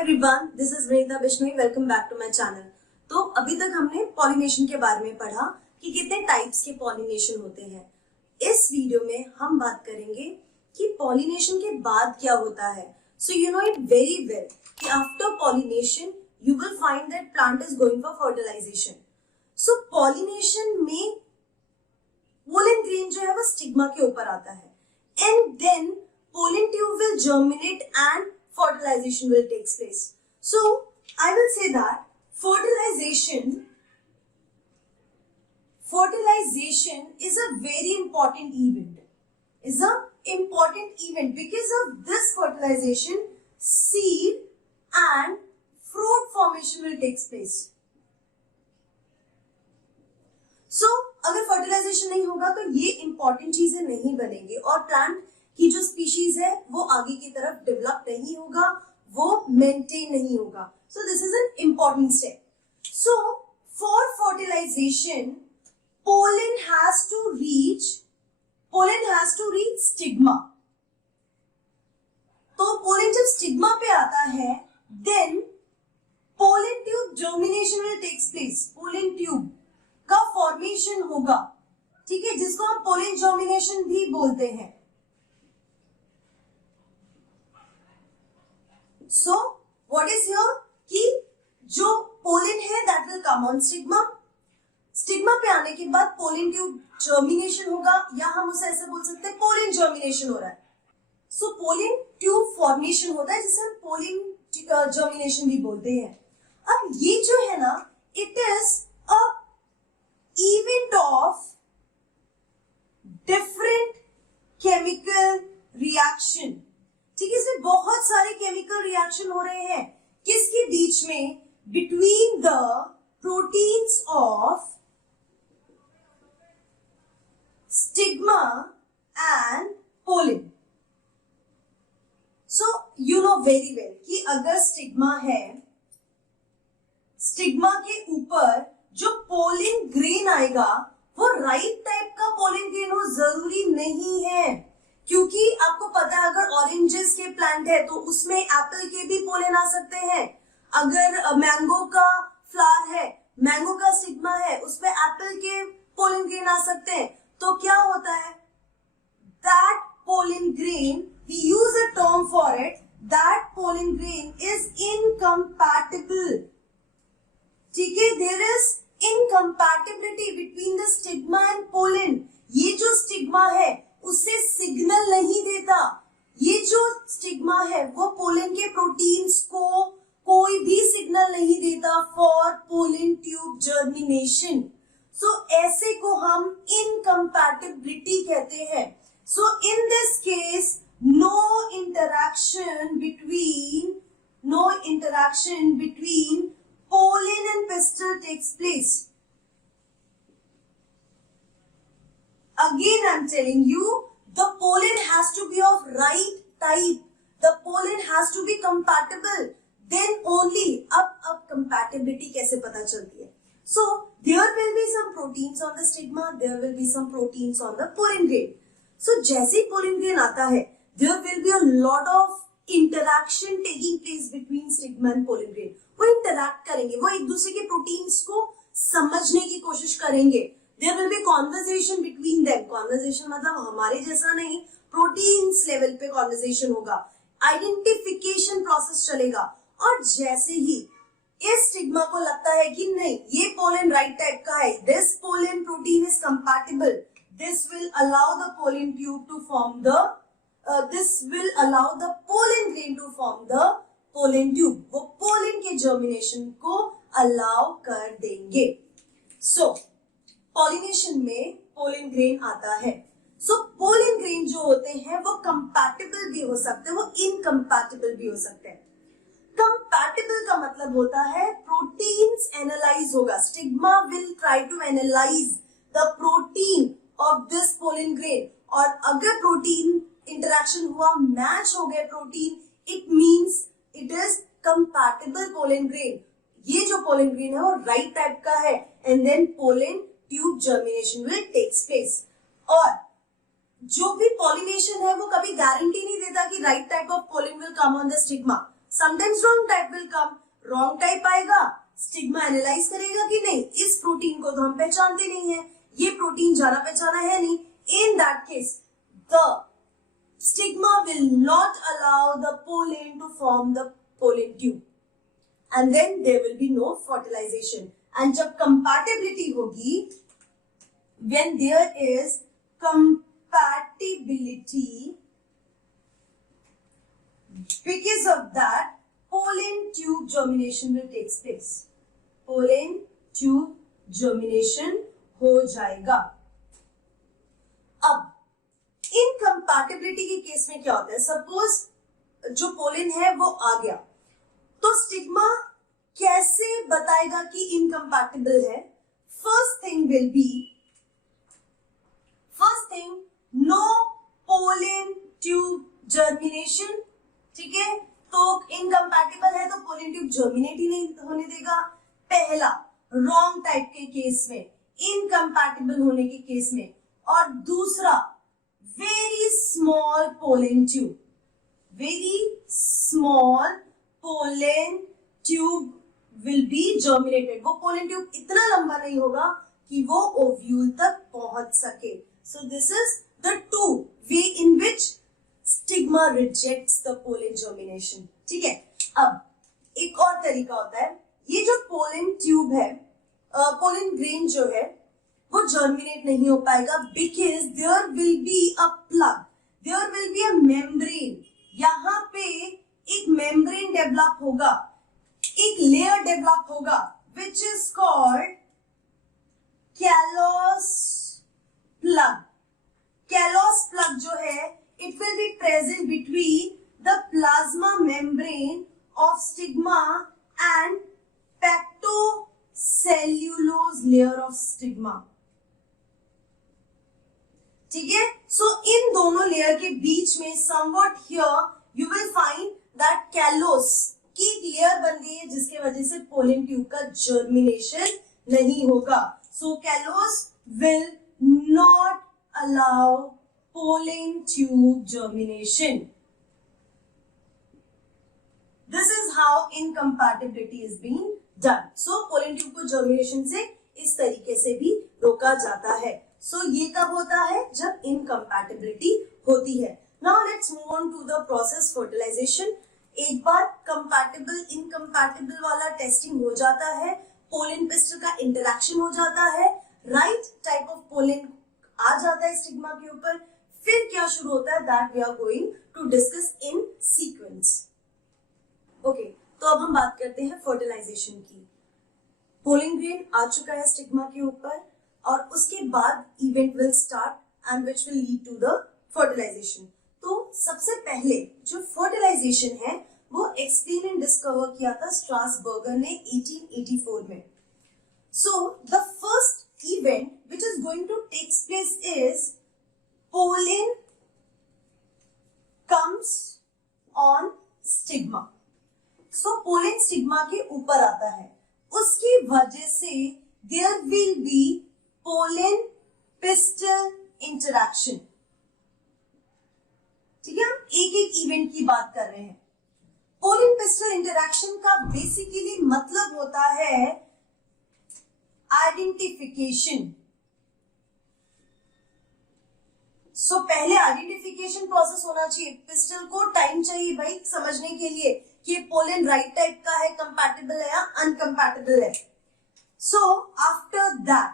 Everyone, this is Veda Bishnoi. Welcome back to my channel. तो अभी तक हमने पॉलिनेशन के बारे में पढ़ा कि कितने टाइप्स के पॉलिनेशन होते हैं। इस वीडियो में हम बात करेंगे कि पॉलिनेशन के बाद क्या होता है। So you know it very well कि after pollination you will find that plant is going for fertilisation. So pollination में पोलन ग्रेन जो है वो स्टिग्मा के ऊपर आता है and then pollen tube will germinate and fertilization will take place. So I will say that fertilization is a very important event. Is a important event because of this fertilization, seed and fruit formation will take place. So अगर fertilization नहीं होगा तो ये important चीजें नहीं बनेंगी और plant की जो स्पीशीज है वो आगे की तरफ डेवलप नहीं होगा, वो मेंटेन नहीं होगा। So this is an important step. So for fertilization pollen has to reach stigma. तो पोलन जब स्टिग्मा पे आता है then pollen tube germination will takes place. Pollen tube का फॉर्मेशन होगा, ठीक है, जिसको हम पोलन जर्मिनेशन भी बोलते हैं। So what is here कि जो पोलन है that will come on stigma। Stigma पे आने के बाद पोलन ट्यूब जर्मिनेशन होगा या हम उसे ऐसे बोल सकते हैं पोलन जर्मिनेशन हो रहा है। सो पोलन ट्यूब फॉर्मेशन होता है जिसे हम पोलन जर्मिनेशन भी बोलते हैं। अब ये जो है ना it is a event of different chemical reaction. ठीक है, इसमें बहुत सारे केमिकल रिएक्शन हो रहे हैं किसके बीच में? Between the proteins of stigma and pollen. So you know very well कि अगर स्टिग्मा है, स्टिग्मा के ऊपर जो पोलन ग्रेन आएगा वो राइट टाइप का पोलन ग्रेन हो जरूरी नहीं है, क्योंकि आपको पता है अगर ऑरेंजेस के प्लांट है तो उसमें एप्पल के भी पोलन आ सकते हैं। अगर मैंगो का फ्लावर है, मैंगो का स्टिग्मा है, उसमें एप्पल के पोलन ग्रेन आ सकते हैं। तो क्या होता है? That pollen grain, we use a term for it, that pollen grain is incompatible. ठीक है, there is incompatibility between the stigma and pollen. ये जो स्टिग्मा है उससे सिग्नल नहीं देता। ये जो स्टिग्मा है वो पोलन के प्रोटीन्स को कोई भी सिग्नल नहीं देता for pollen tube germination. So ऐसे को हम इनकम्पैटिबिलिटी कहते हैं। So in this case no interaction between pollen and pistil takes place. Again I'm telling you, the pollen has to be of right type. The pollen has to be compatible. Then only अब compatibility कैसे पता चलती है? So there will be some proteins on the stigma, there will be some proteins on the pollen grain. So जैसे pollen grain आता है, there will be a lot of interaction taking place between stigma and pollen grain. वो interact करेंगे, वो एक दूसरे के proteins को समझने की कोशिश करेंगे। There will be conversation between them. Conversation मतलब हमारे जैसा नहीं, प्रोटीन्स लेवल पे conversation होगा, आइडेंटिफिकेशन प्रोसेस चलेगा। और जैसे ही इस स्टिग्मा को लगता है कि नहीं ये पोलन राइट टाइप का है, this pollen protein is compatible, this will allow the pollen tube to form the this will allow the pollen grain to form the pollen tube. वो पोलन के जर्मिनेशन को अलाउ कर देंगे। So pollination में pollen grain आता है। So pollen grain जो होते हैं वो कंपैटिबल भी हो सकते हैं, वो इनकम्पैटिबल भी हो सकते हैं। कंपैटिबल का मतलब होता है प्रोटीन्स एनालाइज होगा। Stigma will try to analyse the protein of this pollen grain, और अगर प्रोटीन इंटरेक्शन हुआ, मैच हो गए protein, it means it is compatible pollen grain. ये जो पोलन ग्रेन है वो राइट टाइप का है and then pollen tube germination will takes place. और जो भी पॉलिनेशन है वो कभी गारंटी नहीं देता कि right type of pollen will come on the stigma. Sometimes wrong type will come, wrong type आएगा, स्टिग्मा एनालाइज करेगा कि नहीं इस प्रोटीन को तो हम पहचानते नहीं है, ये प्रोटीन जाना पहचाना है नहीं, in that case the stigma will not allow the pollen to form the pollen tube and then there will be no fertilization. And जब compatibility होगी, when there is compatibility, because of that pollen tube germination will take place. pollen tube germination हो जाएगा. अब incompatibility के case में क्या होता है, सपोज जो पोलिन है वो आ गया, तो स्टिग्मा कैसे बताएगा कि इनकम्पैटिबल है? First thing no pollen tube germination. ठीक है, तो इनकम्पैटिबल है तो पोलिन ट्यूब जर्मिनेट ही नहीं होने देगा. पहला रॉन्ग टाइप के केस में, इनकम्पैटिबल होने के केस में. और दूसरा very small pollen tube, very small pollen tube will be germinated. वो pollen tube इतना लंबा नहीं होगा कि वो ओव्यूल तक पहुंच सके. So this is the two way in which stigma rejects the pollen germination. ठीक है, अब एक और तरीका होता है, ये जो pollen tube है, pollen grain जो है वो जर्मिनेट नहीं हो पाएगा because there will be a plug, there will be a membrane. यहां पे एक मेम्ब्रेन डेवलप होगा, एक लेयर डेवलप होगा which is called callose plug. Callose plug जो है it will be present between the plasma membrane of stigma and pectocellulose layer of stigma. ठीक है, सो इन दोनों लेयर के बीच में somewhat here you will find that callose की एक लेयर बन गई है जिसके वजह से पोलिन ट्यूब का जर्मिनेशन नहीं होगा. So callose will not allow pollen tube germination. This is how incompatibility is being done. So pollen tube को जर्मिनेशन से इस तरीके से भी रोका जाता है. सो ये कब होता है? जब इनकम्पैटिबिलिटी होती है. Now let's move on to the process fertilization. एक बार कंपैटिबल इनकम्पैटिबल वाला टेस्टिंग हो जाता है, पोलिन पिस्टल का इंटरेक्शन हो जाता है, राइट टाइप ऑफ पोलिन आ जाता है स्टिग्मा के ऊपर, फिर क्या शुरू होता है that we are going to discuss in sequence. Okay, तो अब हम बात करते हैं फर्टिलाइजेशन की. पोलिन ग्रेन आ चुका है स्टिग्मा के ऊपर और उसके बाद event will start and which will lead to the fertilization. तो सबसे पहले जो फर्टिलाइजेशन है वो एक्सप्लेन एंड डिस्कवर किया था स्ट्रासबर्गर ने 1884 में. So the first event which is going to take place is pollen comes on stigma. So pollen stigma के ऊपर आता है, उसकी वजह से there will be pollen pistil interaction. ठीक है, हम एक एक इवेंट की बात कर रहे हैं. पोलिन पिस्टल इंटरैक्शन का बेसिकली मतलब होता है आइडेंटिफिकेशन. सो पहले आइडेंटिफिकेशन प्रोसेस होना चाहिए. पिस्टल को टाइम चाहिए भाई समझने के लिए कि पोलिन राइट टाइप का है, कंपैटिबल है या अनकंपैटिबल है. सो आफ्टर दैट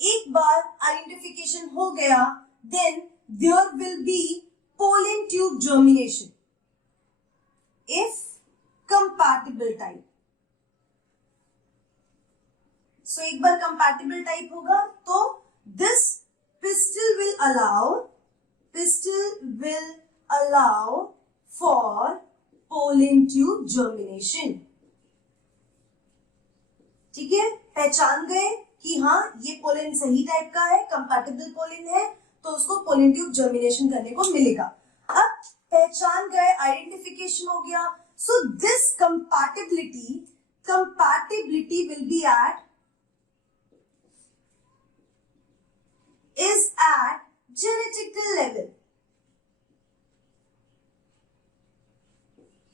एक बार आइडेंटिफिकेशन हो गया, then there will be pollen tube germination if compatible type. So एक बार compatible type होगा तो this pistil will allow for pollen tube germination. ठीक है, पहचान गए कि हाँ ये पोलिन सही टाइप का है, कंपैटिबल पोलिन है, तो उसको पोलिन ट्यूब जर्मिनेशन करने को मिलेगा. अब पहचान गए, आइडेंटिफिकेशन हो गया. So this compatibility will be at genetical level.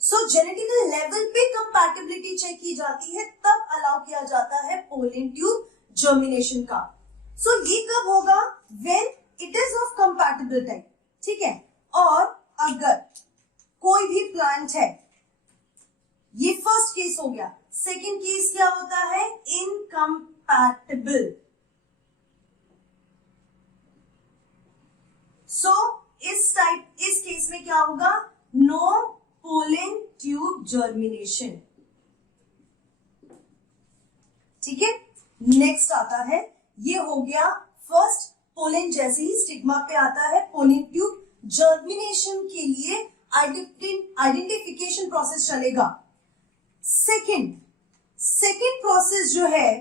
सो जेनेटिकल लेवल पे कंपैटिबिलिटी चेक की जाती है, तब अलाउ किया जाता है पोलन ट्यूब जर्मिनेशन का। सो ये कब होगा? When it is of compatible type, ठीक है। और अगर कोई भी प्लांट है, ये फर्स्ट केस हो गया। सेकेंड केस क्या होता है? इनकम्पैटिबल। सो इस केस में क्या होगा? नो पोलन ट्यूब जर्मिनेशन, ठीक है। नेक्स्ट आता है, ये हो गया फर्स्ट, पोलन जैसे ही स्टिग्मा पे आता है, पोलन ट्यूब जर्मिनेशन के लिए आइडेंटिफिकेशन प्रोसेस चलेगा। सेकेंड प्रोसेस जो है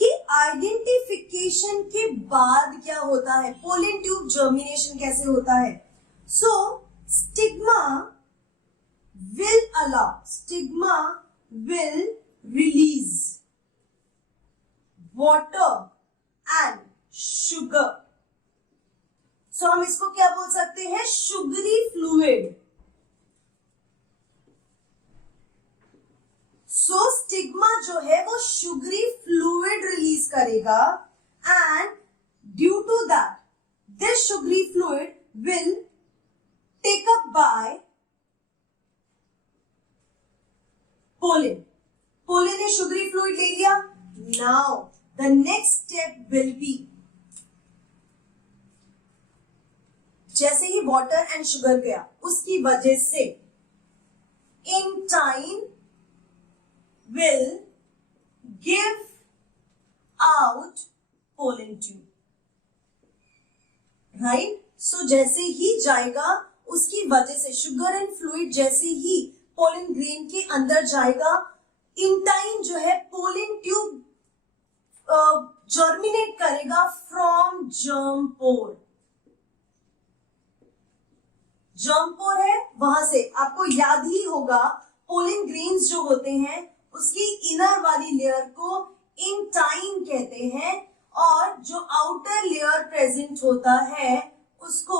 कि आइडेंटिफिकेशन के बाद क्या होता है, पोलन ट्यूब जर्मिनेशन कैसे होता है। So stigma will release water and sugar। So हम इसको क्या बोल सकते हैं? Sugary fluid. सो स्टिग्मा जो है वो शुगरी फ्लूइड रिलीज करेगा, and due to that this sugary fluid will take up by pollen. Pollen ने शुगरी फ्लूइड ले लिया। Now the next step will be, जैसे ही वाटर एंड शुगर गया, उसकी वजह से intine will give out pollen tube, right? So जैसे ही जाएगा, उसकी वजह से शुगर एंड फ्लूइड जैसे ही पोलन ग्रेन के अंदर जाएगा, इंटाइन जो है पोलन ट्यूब जर्मिनेट करेगा फ्रॉम जर्म पोर। जर्म पोर है, वहां से आपको याद ही होगा, पोलन ग्रेन्स जो होते हैं उसकी इनर वाली लेयर को इंटाइन कहते हैं, और जो आउटर लेयर प्रेजेंट होता है उसको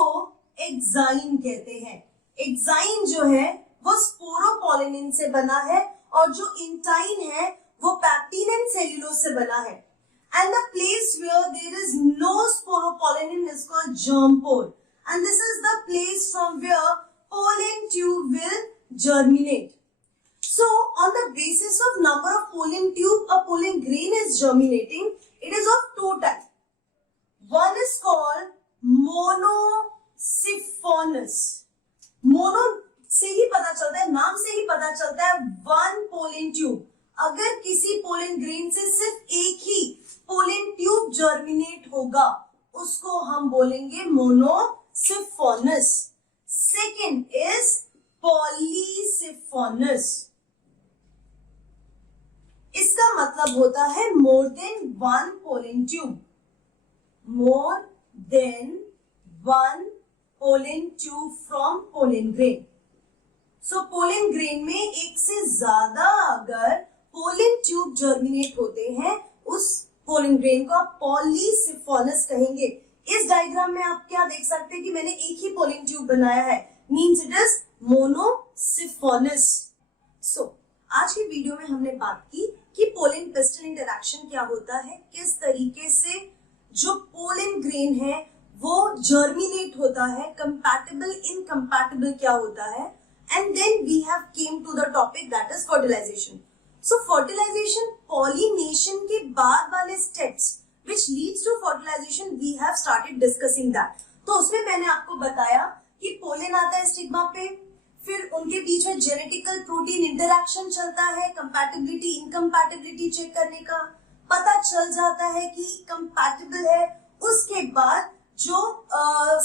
एक्साइन कहते हैं। एक्साइन जो है वो स्पोरोपोलिनिन से बना है, और जो इंटाइन है वो पैक्टिन एंड सेल्यूलोज से बना है। And the place where there is no sporopollenin is called germ pore, and this is the place from where pollen tube will germinate. So on the basis of number of pollen tube, a pollen grain is germinating. It is of two types. One is called monosiphonous. Mono से ही पता चलता है, नाम से ही पता चलता है, one pollen tube. अगर किसी pollen grain से सिर्फ एक ही pollen tube germinate होगा, उसको हम बोलेंगे monosiphonous. Second is polysiphonous. इसका मतलब होता है more than one pollen tube, more than one pollen tube from pollen grain. So pollen grain में एक से ज्यादा अगर पोलन ट्यूब जर्मिनेट होते हैं, उस पोलन ग्रेन को आप पॉलीसिफोनस कहेंगे। इस डायग्राम में आप क्या देख सकते हैं कि मैंने एक ही पोलन ट्यूब बनाया है, मींस इट इज मोनोसिफोनस। सो आज की वीडियो में हमने बात की कि पोलन पिस्टन इंटरैक्शन क्या होता है, किस तरीके से जो पोलन ग्रेन है वो जर्मिनेट होता है, कंपैटिबल इनकम्पैटिबल क्या होता है, and then we have came to the topic that is fertilization. So fertilization, pollination के बाद वाले steps which leads to fertilization, we have started discussing that. तो उसमें मैंने आपको बताया कि पोलन आता है स्टिग्मा पे, फिर उनके बीच में जेनेटिकल प्रोटीन इंटरैक्शन चलता है, कंपैटिबिलिटी इनकम्पैटिबिलिटी चेक करने का पता चल जाता है कि कंपैटिबल है। उसके बाद जो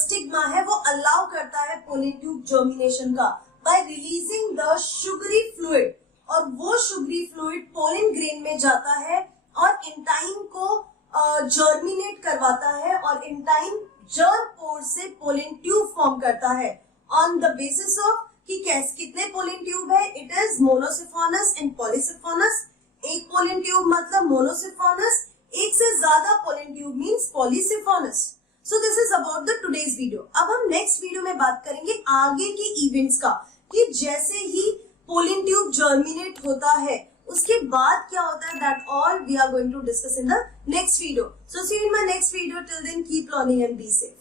स्टिग्मा है वो अलाउ करता है पोलन ट्यूब जर्मिनेशन का bye releasing the sugary fluid, और वो शुगरी फ्लूइड पोलन ग्रेन में जाता है और इंटाइन को जर्मिनेट करवाता है, और इंटाइन जर्म पोर से पोलन ट्यूब फॉर्म करता है ऑन द बेसिस ऑफ कि कितने पोलन ट्यूब है, it is monosiphonous and polysiphonous. एक पोलन ट्यूब मतलब मोनोसिफोनस, एक से ज्यादा pollen tube means polysiphonous. So this is about the today's video. अब हम नेक्स्ट वीडियो में बात करेंगे आगे के इवेंट्स का, कि जैसे ही पोलन ट्यूब जर्मिनेट होता है उसके बाद क्या होता है, that all we are going to discuss in the next video. So see you in my next video. Till then keep learning and be safe.